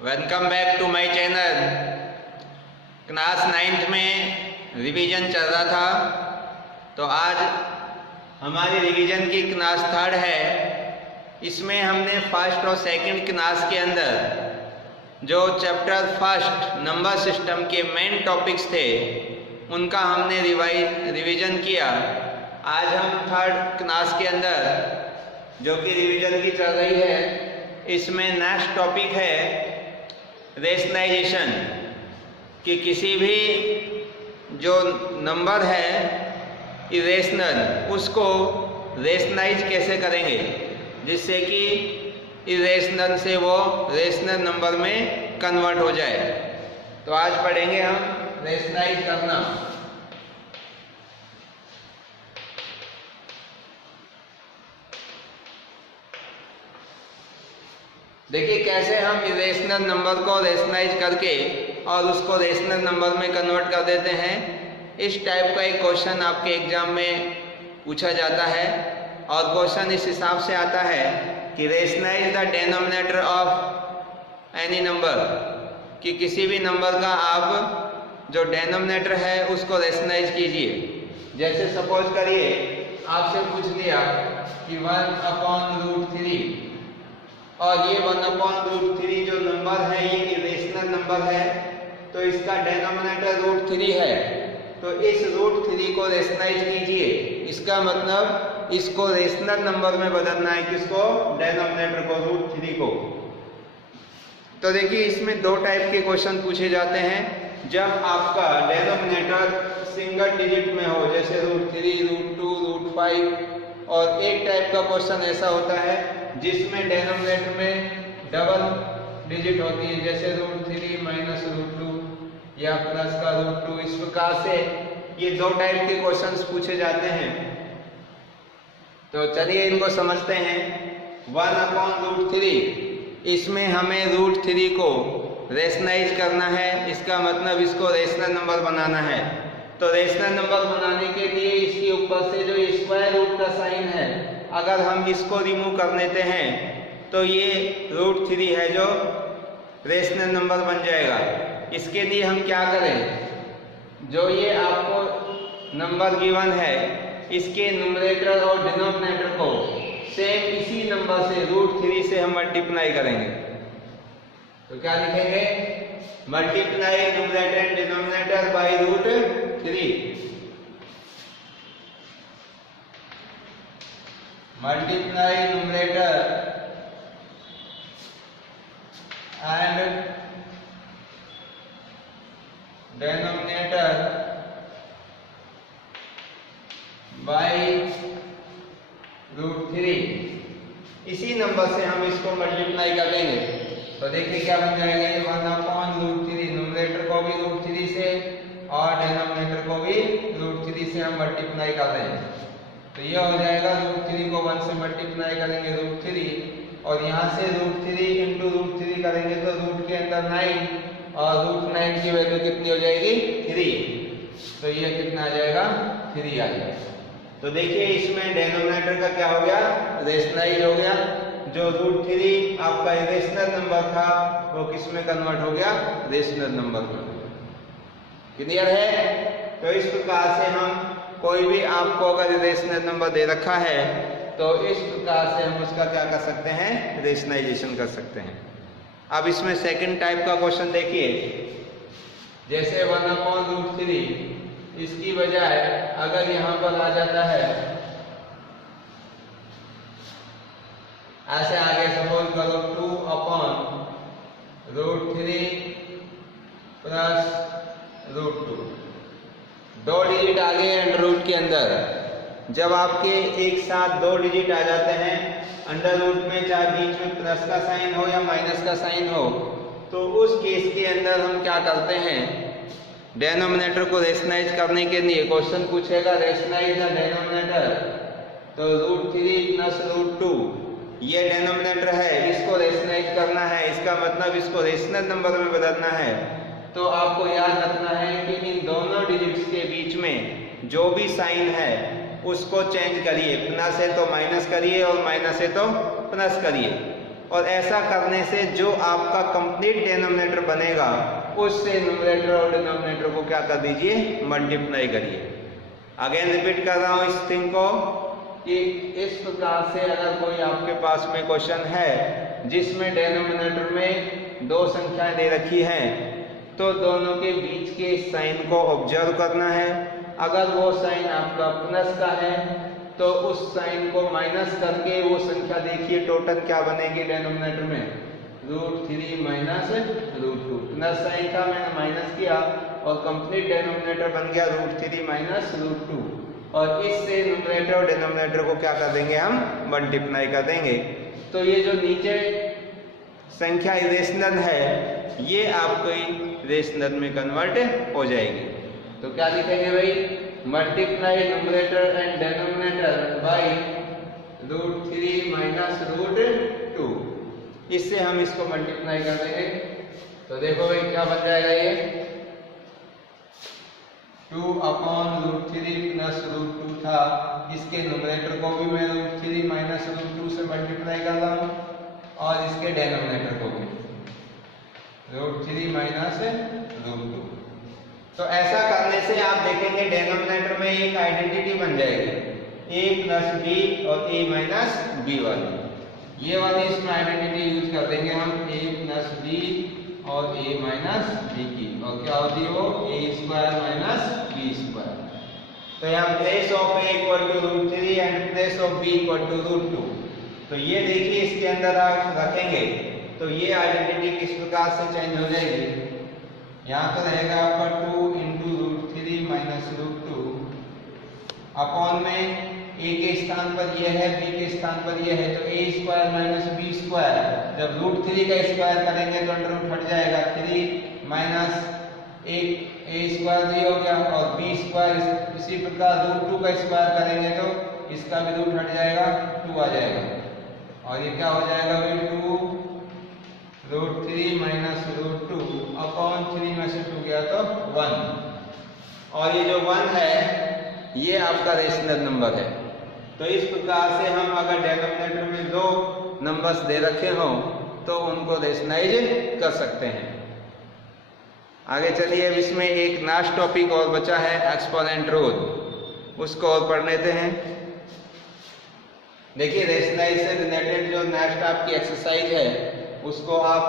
Welcome back to my channel. Class 9th में revision चल रहा था, तो आज हमारी रिवीजन की क्लास 3rd है। इसमें हमने फर्स्ट और सेकंड क्लास के अंदर जो चैप्टर फर्स्ट नंबर सिस्टम के मेन टॉपिक्स थे उनका हमने रिवीजन किया। आज हम 3rd क्लास के अंदर जो कि रिवीजन की चल रही है, इसमें नेक्स्ट टॉपिक है रेशनलाइजेशन, कि किसी भी जो नंबर है इरेशनल उसको रेशनलाइज कैसे करेंगे जिससे कि इरेशनल से वो रेशनल नंबर में कन्वर्ट हो जाए। तो आज पढ़ेंगे हम रेशनलाइज करना। देखिए कैसे हम इरेशनल नंबर को रेशनलाइज करके और उसको रेशनल नंबर में कन्वर्ट कर देते हैं। इस टाइप का एक क्वेश्चन आपके एग्जाम में पूछा जाता है और क्वेश्चन इस हिसाब से आता है कि rationalize the denominator of any number, कि किसी भी नंबर का आप जो डिनोमिनेटर है उसको रेशनलाइज कीजिए। जैसे सपोज करिए आपसे पूछ लिया कि 1/√3 और ये 1/√3 जो नंबर है ये इरेशनल नंबर है, तो इसका डिनोमिनेटर √3 है, तो इस √3 को रेशनलाइज कीजिए। इसका मतलब इसको रेशनल नंबर में बदलना है, किसको? डिनोमिनेटर को, √3 को। तो देखिए इसमें दो टाइप के क्वेश्चन पूछे जाते हैं। जब आपका डिनोमिनेटर सिंगल डिजिट में हो, जैसे √3, √2, √5, और एक टाइप का क्वेश्चन ऐसा होता है जिसमें डिनोमिनेटर में डबल डिजिट होती है, जैसे √3 माइनस √2 या प्लस का √2। इस प्रकार से ये दो टाइप के क्वेश्चंस पूछे जाते हैं। तो चलिए इनको समझते हैं। 1/√3, इसमें हमें √3 को रेशनलाइज करना है। इसका मतलब इसको रेशनल नंबर बनाना है। तो रेशनल नंबर बनाने के लिए इसके ऊपर से जो स्क्वायर रूट का साइन है, अगर हम इसको रिमूव कर लेते हैं तो ये √3 है जो रेशनल नंबर बन जाएगा। इसके लिए हम क्या करें, जो ये आपको नंबर गिवन है इसके न्यूमरेटर और डिनोमिनेटर को सेम इसी नंबर से √3 से हम मल्टीप्लाई करेंगे। तो क्या लिखेंगे? Multiply numerator and denominator by √3। Multiply numerator and denominator by √3। इसी नंबर से हम इसको मल्टीप्लाई कर देंगे। तो देखिए क्या बन जाएगा, 1/√3, न्यूमरेटर को भी √3 से और डिनोमिनेटर को भी √3 से हम मल्टीप्लाई कर देंगे। तो ये हो जाएगा √3 को 1 से मल्टीप्लाई करेंगे √3, और यहाँ से √3 इंटू √3 करेंगे तो रूट के अंदर 9 और √9 की वैल्यू कितनी हो जाएगी? 3। तो ये कितना आ जाएगा? 3 आ जाएगा। तो देखिए इसमें डिनोमिनेटर का क्या हो गया? रेशनलाइज हो गया। जो √3 आपका इरेशनल नंबर था वो किस में कन्वर्ट हो गया? रेशनल नंबर में। क्लियर है? तो इस प्रकार से हम कोई भी आपको अगर इरेशनल नंबर दे रखा है तो इस प्रकार से हम उसका क्या कर सकते हैं? रेशनलाइजेशन कर सकते हैं। अब इसमें सेकंड टाइप का क्वेश्चन देखिए। जैसे 1/√3, इसकी बजाय अगर यहाँ पर आ जाता है ऐसे आगे, सपोज करो 2/√3 प्लस √2, 2 डिजिट आ गए अंडर रूट के अंदर। जब आपके एक साथ 2 डिजिट आ जाते हैं अंडर रूट में, चाहे बीच में प्लस का साइन हो या माइनस का साइन हो, तो उस केस के अंदर हम क्या करते हैं? डिनोमिनेटर को रेशनलाइज करने के लिए क्वेश्चन पूछेगा रेशनलाइज द डिनोमिनेटर, तो √3 प्लस √2 ये डिनोमिनेटर है, इसको रेशनलाइज करना है। इसका मतलब इसको रेशनल नंबर में बदलना है। तो आपको याद रखना है कि इन दोनों डिजिट्स के बीच में जो भी साइन है उसको चेंज करिए। प्लस है तो माइनस करिए और माइनस है तो प्लस करिए। और ऐसा करने से जो आपका कंप्लीट डिनोमिनेटर बनेगा उससे न्यूमरेटर और डिनोमिनेटर को क्या कर दीजिए, मल्टीप्लाई करिए। अगेन रिपीट कर रहा हूं इस थिंग को कि इस प्रकार से अगर कोई आपके पास में क्वेश्चन है जिसमें डिनोमिनेटर में दो संख्याएं दे रखी हैं तो दोनों के बीच के साइन को ऑब्जर्व करना है। अगर वो साइन आपका प्लस का है तो उस साइन को माइनस करके वो संख्या देखिए टोटल क्या बनेगी डिनोमिनेटर में, √3 माइनस √2। प्लस साइन का मैंने माइनस किया और कंप्लीट डिनोमिनेटर बन गया √3 माइनस √2। और इससे न्यूमरेटर और डिनोमिनेटर को क्या कर देंगे, हम मल्टीप्लाई कर देंगे। तो ये जो नीचे संख्या इरेशनल है ये आपकी रेशनल में कन्वर्ट हो जाएगी। तो क्या लिखेंगे भाई, multiply numerator and denominator by √3 minus √2। इससे हम इसको मल्टीप्लाई कर देंगे। तो देखो भाई क्या बन जाएगा, ये 2/√3 प्लस √2 था, इसके न्यूमरेटर को भी मैं √3 माइनस √2 से मल्टीप्लाई कर रहा हूँ और इसके डिनोमिनेटर को भी √3 माइनस √2। तो ऐसा करने से आप देखेंगे डिनोमिनेटर में एक आइडेंटिटी बन जाएगी, a प्लस बी और a माइनस बी वाली। ये वाली इसमें आइडेंटिटी यूज कर देंगे हम, a प्लस बी और a माइनस बी की, और क्या होती है वो a² माइनस b²। तो यहाँ place of a equal to √3 and place of b equal to √2। तो ये देखिए इसके अंदर आप रखेंगे तो ये आइडेंटिटी किस प्रकार से चेंज हो जाएगी। यहाँ तो रहेगा आपका 2 × √3 माइनस √2 अपॉन में a के स्थान पर यह है, b के स्थान पर यह है, तो a² माइनस b²। जब √3 का स्क्वायर करेंगे तो अंडर रूट हट जाएगा, 3 माइनस a² ये हो गया और b² इसी प्रकार √2 का स्क्वायर करेंगे तो इसका भी रूट हट जाएगा, 2 आ जाएगा और ये क्या हो जाएगा भाई 2 √3 माइनस √2 अपॉन 3 में से 2 गया तो 1। और ये जो 1 है ये आपका रेशनल नंबर है। तो इस प्रकार से हम अगर डिनोमिनेटर में दो नंबर्स दे रखे हों तो उनको रेशनलाइज कर सकते हैं। आगे चलिए, अब इसमें एक लास्ट टॉपिक और बचा है एक्सपोनेंट रूल, उसको और पढ़ लेते हैं। देखिए रेशनलाइज से रिलेटेड जो नेक्स्ट आपकी एक्सरसाइज है उसको आप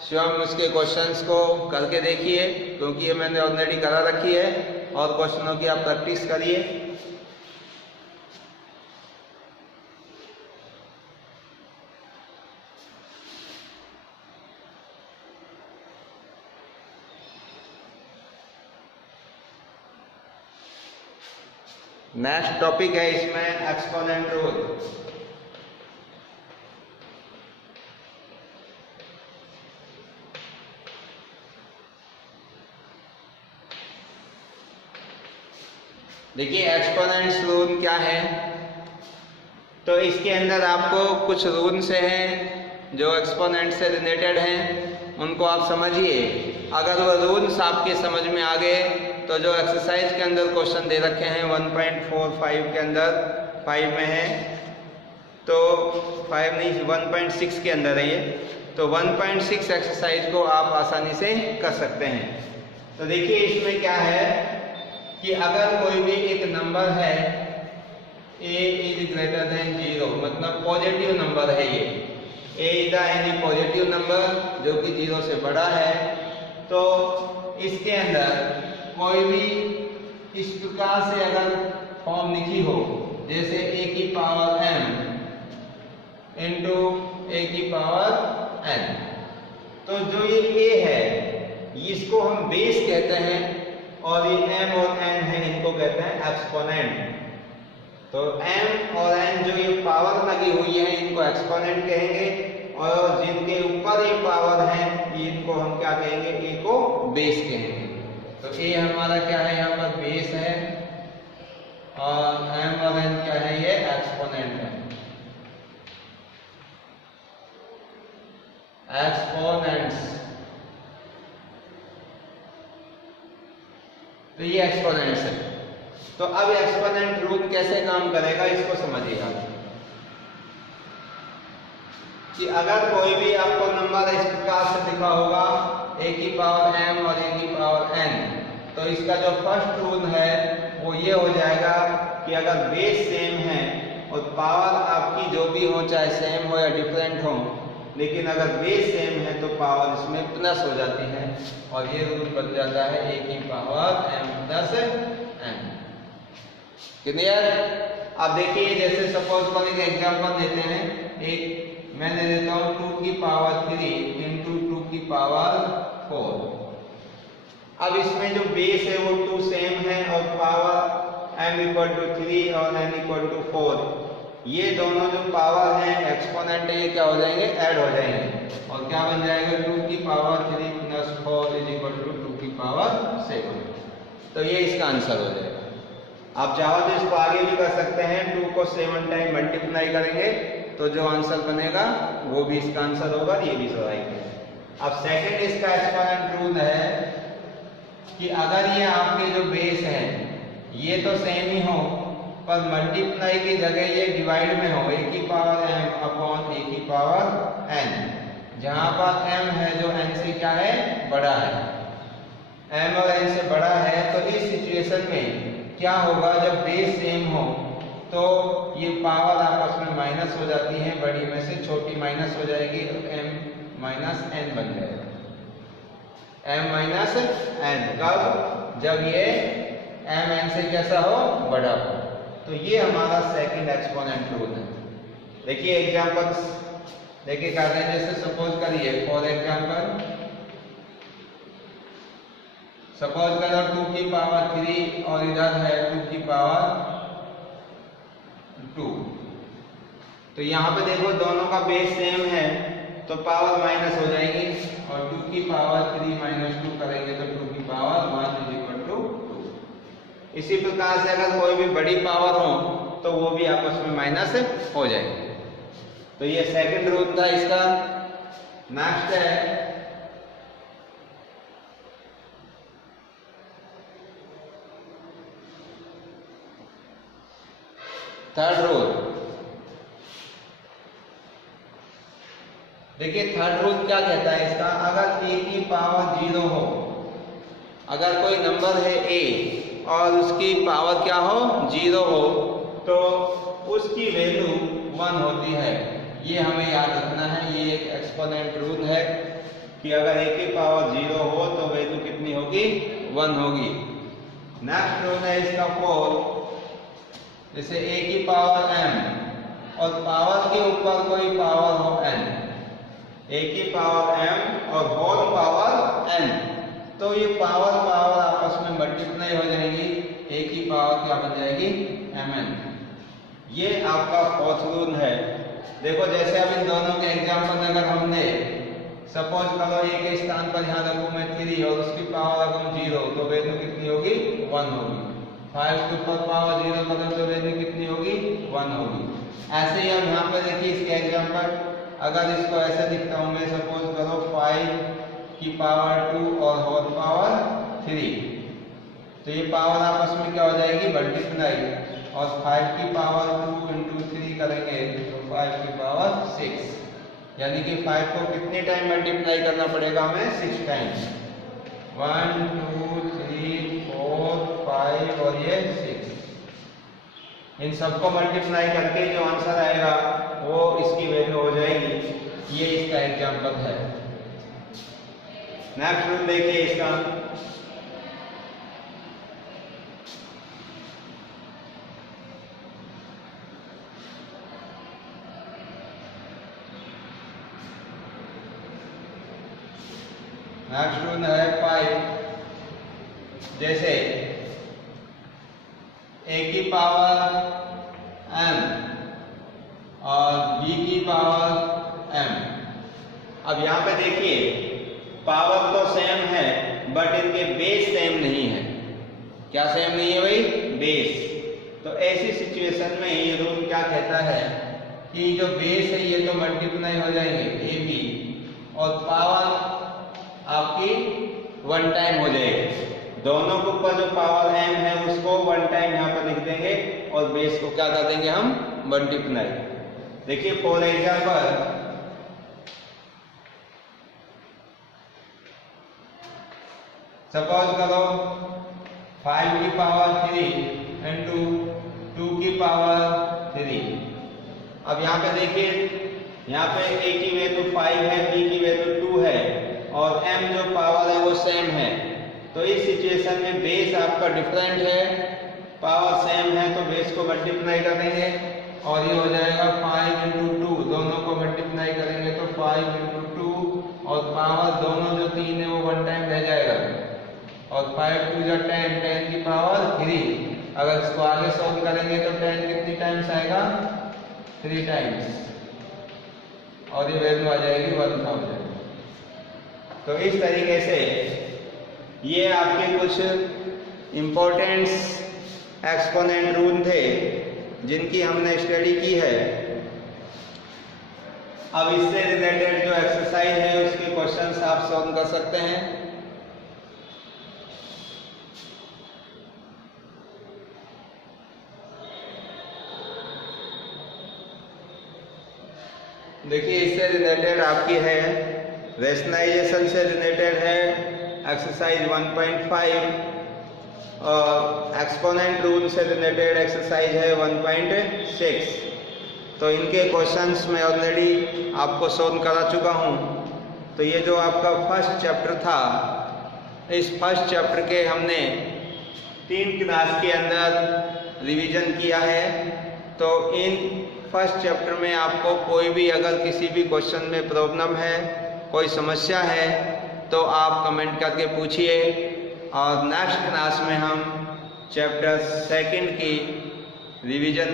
स्वयं उसके क्वेश्चंस को करके देखिए, क्योंकि ये मैंने ऑलरेडी करा रखी है, और क्वेश्चनों की आप प्रैक्टिस करिए। नेक्स्ट टॉपिक है इसमें एक्सपोनेंट रूल। देखिए एक्सपोनेंट्स रूल क्या है, तो इसके अंदर आपको कुछ रूल्स हैं जो एक्सपोनेंट से रिलेटेड हैं, उनको आप समझिए। अगर वो रूल्स आपके समझ में आ गए तो जो एक्सरसाइज के अंदर क्वेश्चन दे रखे हैं 1.45 के अंदर 5 में है, तो 5 नहीं 1.6 के अंदर है ये, तो 1.6 एक्सरसाइज को आप आसानी से कर सकते हैं। तो देखिए इसमें क्या है कि अगर कोई भी एक नंबर है a इज ग्रेटर देन 0, मतलब पॉजिटिव नंबर है ये, a is the any positive number जो कि 0 से बड़ा है, तो इसके अंदर कोई भी इस प्रकार से अगर फॉर्म लिखी हो, जैसे a की पावर m इंटू a की पावर n, तो जो ये a है इसको हम बेस कहते हैं और ये m और n है इनको कहते हैं एक्सपोनेंट। तो m और n जो ये पावर लगी हुई है इनको एक्सपोनेंट कहेंगे, और जिनके ऊपर ये पावर है इनको हम क्या कहेंगे, a को बेस कहेंगे। तो a हमारा क्या है यहाँ पर बेस है, और m और n क्या है, ये एक्सपोनेंट है। एक्सपोनेंट्स, तो ये एक्सपोनेंट्स है। तो अब एक्सपोनेंट रूल कैसे काम करेगा इसको समझिए आप। कि अगर कोई भी आपको नंबर इस प्रकार से दिखा होगा a की पावर m और a की पावर n, तो इसका जो फर्स्ट रूल है वो ये हो जाएगा कि अगर बेस सेम है और पावर आपकी जो भी हो चाहे सेम हो या डिफरेंट हो, लेकिन अगर बेस सेम है तो पावर इसमें प्लस हो जाती है और ये रूल बन जाता है a की power m plus n। Clear? अब देखिए जैसे सपोज पर एक एग्जांपल लेते हैं, एक मैं ले लेता हूँ 2 की पावर 3 इंटू 2 की पावर 4। अब इसमें जो बेस है वो 2 सेम है और पावर m इक्वल टू 3 और n इक्वल टू 4, ये दोनों जो पावर हैं एक्सपोनेंट ये क्या हो जाएंगे, ऐड हो जाएंगे और क्या बन जाएगा 2 की power 3 plus 4 is equal to 2 की पावर 7। तो ये इसका आंसर हो जाएगा। आप चाहो तो इसको आगे भी कर सकते हैं, 2 को 7 टाइम मल्टीप्लाई करेंगे तो जो आंसर बनेगा वो भी इसका आंसर होगा, ये भी राइट है। अब सेकंड इसका एक्सपोनेंट रूल है कि अगर ये आपके जो बेस है ये तो सेम ही हो पर मल्टीप्लाई की जगह ये डिवाइड में हो, a की पावर m अपॉन a की पावर n, जहां पर m है जो n से क्या है, बड़ा है, m और n से बड़ा है। तो इस सिचुएशन में क्या होगा, जब बेस सेम हो तो ये पावर आपस में माइनस हो जाती है, बड़ी में से छोटी माइनस हो जाएगी तो m माइनस n बन जाएगा, m माइनस n। कब? जब ये m n से कैसा हो, बड़ा हो। तो ये हमारा सेकंड एक्सपोनेंट रूल है। देखिए एग्जांपल्स देखिए क्या कहते हैं, जैसे सपोज करिए फॉर एग्जांपल सपोज करो 2 की पावर 3 और इधर है 2 की पावर 2। तो यहाँ पे देखो दोनों का बेस सेम है तो पावर माइनस हो जाएगी और 2 की पावर 3 माइनस 2 करेंगे तो 2 की पावर 1 इज इक्वल टू 2। इसी प्रकार से अगर कोई भी बड़ी पावर हो तो वो भी आपस में माइनस हो जाएगी। तो ये सेकंड रूल था इसका। नेक्स्ट है थर्ड रूल। देखिए थर्ड रूल क्या कहता है इसका, अगर a की पावर 0 हो, अगर कोई नंबर है a और उसकी पावर क्या हो, 0 हो, तो उसकी वैल्यू 1 होती है। ये हमें याद रखना है, ये एक एक्सपोनेंट रूल है कि अगर a की पावर 0 हो तो वैल्यू कितनी होगी, 1 होगी। नेक्स्ट रूल है इसका 4, जैसे a की पावर m और पावर के ऊपर कोई पावर हो n, a की पावर m और होल पावर n, तो ये पावर आपस में मल्टीप्लाई हो जाएंगी, a की पावर क्या बन जाएगी, mn। ये आपका फोर्थ रूल है। देखो जैसे अब इन दोनों के एग्जांपल अगर हमने सपोज करो a के स्थान पर यहाँ रखूं मैं 3 और उसकी पावर अगर 0 तो वैल्यू कितनी होगी, 1 होगी। 5 के ऊपर पावर 0 करें तो वैल्यू कितनी होगी, 1 होगी। ऐसे ही अब यहाँ पर देखिए इसके एग्जांपल, अगर इसको ऐसे लिखता हूँ मैं, सपोज करो 5 की पावर 2 और होल पावर 3, तो ये पावर आपस में क्या हो जाएगी, मल्टीप्लाई, और 5 की पावर 2 इंटू 3 करेंगे तो 5 की पावर 6, यानी कि 5 को कितने टाइम मल्टीप्लाई करना पड़ेगा हमें, 6 टाइम्स। 1 2 3 4 5 और ये 6, इन सबको मल्टीप्लाई करके जो आंसर आएगा वो इसकी वैल्यू हो जाएगी। ये इसका एग्जांपल है। नेक्स्ट रूल देखिए इसका, नेक्स्ट रूल है 5, जैसे a की पावर m और b की पावर m। अब यहाँ पे देखिए पावर तो सेम है बट इनके बेस सेम नहीं है। क्या सेम नहीं है भाई, बेस। तो ऐसी सिचुएशन में ये रूल क्या कहता है कि जो बेस है ये तो मल्टीप्लाई हो जाएंगे a b, और पावर आपकी 1 टाइम हो जाएगी। दोनों के ऊपर जो पावर m है उसको 1 टाइम यहाँ पर लिख देंगे और बेस को क्या कर देंगे हम, मल्टीप्लाई। देखिए फॉर एग्जांपल सपोज करो 5 की पावर 3 इंटू 2 की पावर 3। अब यहाँ पे देखिए, यहाँ पे a की वैल्यू 5 है, b की वैल्यू 2 है और m जो पावर है वो सेम है। तो इस सिचुएशन में बेस आपका डिफरेंट है, पावर सेम है, तो बेस को मल्टीप्लाई करेंगे और ये हो जाएगा 5 इंटू 2, दोनों को मल्टीप्लाई करेंगे तो 5 इंटू 2 और पावर दोनों जो 3 है वो 1 टाइम रह जाएगा और 5 2 जा 10, 10 की पावर 3। अगर इसको आगे सॉल्व करेंगे तो 10 कितनी टाइम्स आएगा, 3 टाइम्स, और ये वैल्यू आ जाएगी 1000। तो इस तरीके से ये आपके कुछ इम्पोर्टेंट एक्सपोनेंट रूल थे जिनकी हमने स्टडी की है। अब इससे रिलेटेड जो एक्सरसाइज है उसके क्वेश्चंस आप सॉल्व कर सकते हैं। देखिए इससे रिलेटेड आपकी है, रेशनलाइजेशन से रिलेटेड है एक्सरसाइज 1.5 और एक्सपोनेंट रूल से रिलेटेड एक्सरसाइज है 1.6। तो इनके क्वेश्चंस मैं ऑलरेडी आपको सॉल्व करा चुका हूँ। तो ये जो आपका फर्स्ट चैप्टर था, इस फर्स्ट चैप्टर के हमने 3 क्लास के अंदर रिवीजन किया है। तो इन फर्स्ट चैप्टर में आपको कोई भी अगर किसी भी क्वेश्चन में प्रॉब्लम है, कोई समस्या है, तो आप कमेंट करके पूछिए और नेक्स्ट क्लास में हम चैप्टर सेकंड की रिवीजन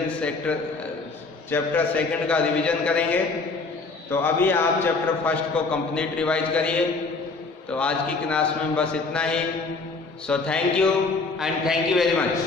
चैप्टर सेकंड का रिवीजन करेंगे। तो अभी आप चैप्टर फर्स्ट को कंप्लीट रिवाइज करिए। तो आज की क्लास में बस इतना ही। So thank you and thank you very much.